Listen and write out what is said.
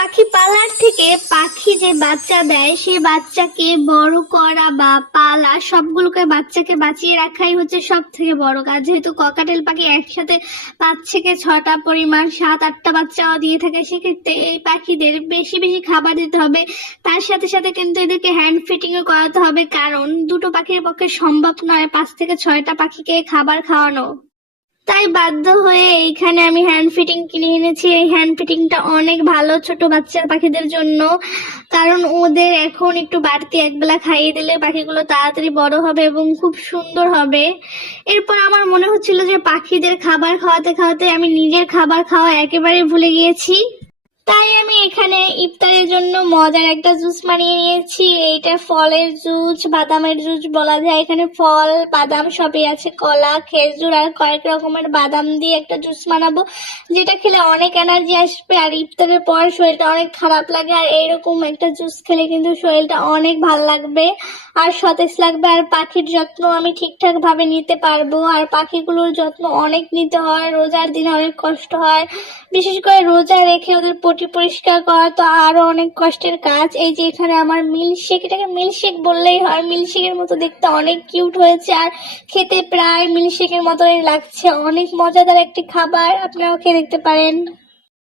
পাখি পালার থেকে পাখি যে বাচ্চা দেয় সেই বাচ্চাকে বড় করা বা পালা সবগুলোকে বাচ্চাকে বাঁচিয়ে রাখাই হচ্ছে সব থেকে বড় কাজ। যেহেতু ককাটেল পাখি একসাথে 5 থেকে 6টা পরিমাণ 7-8টা বাচ্চাও দিয়ে থাকে, সেক্ষেত্রে এই পাখিদের বেশি বেশি খাবার দিতে হবে। তার সাথে সাথে কিন্তু এদেরকে হ্যান্ড ফিটিংও করাতে হবে, কারণ দুটো পাখির পক্ষে সম্ভব নয় 5 থেকে 6টা পাখিকে খাবার খাওয়ানো। তাই বাধ্য হয়ে এইখানে আমি হ্যান্ড ফিটিং কিনে এনেছি। এই হ্যান্ড ফিটিংটা অনেক ভালো ছোট বাচ্চা পাখিদের জন্য, কারণ ওদের এখন একটু বাড়তি একবেলা খাইয়ে দিলে পাখিগুলো তাড়াতাড়ি বড় হবে এবং খুব সুন্দর হবে। এরপর আমার মনে হচ্ছিল যে পাখিদের খাবার খাওয়াতে খাওয়াতে আমি নিজের খাবার খাওয়া একেবারে ভুলে গিয়েছি। তাই আমি এখানে ইফতারের জন্য মজার একটা জুস বানিয়ে নিয়েছি। এইটা ফলের জুস, বাদামের জুস বলা যায়। এখানে ফল, বাদাম সবই আছে, কলা, খেজুর আর কয়েক রকমের বাদাম দিয়ে একটা জুস বানাবো, যেটা খেলে অনেক এনার্জি আসবে আর ইফতারের পর শরীরটা অনেক খারাপ লাগে। আর এইরকম একটা জুস খেলে কিন্তু শরীরটা অনেক ভালো লাগবে আর সতেজ লাগবে। আর পাখির যত্ন আমি ঠিকঠাক ভাবে নিতে পারবো। আর পাখিগুলোর যত্ন অনেক নিতে হয়, রোজার দিনে অনেক কষ্ট হয়, বিশেষ করে রোজা রেখে ওদের পটি পরিষ্কার করা তো আরো অনেক কষ্টের কাজ। এই যে এখানে আমার মিল্কশেক, এটাকে মিল্কশেক বললেই হয়, মিল্কশেকের মতো দেখতে অনেক কিউট হয়েছে আর খেতে প্রায় মিল্কশেকের মতোই লাগছে। অনেক মজাদার একটি খাবার, আপনারাও খেয়ে দেখতে পারেন।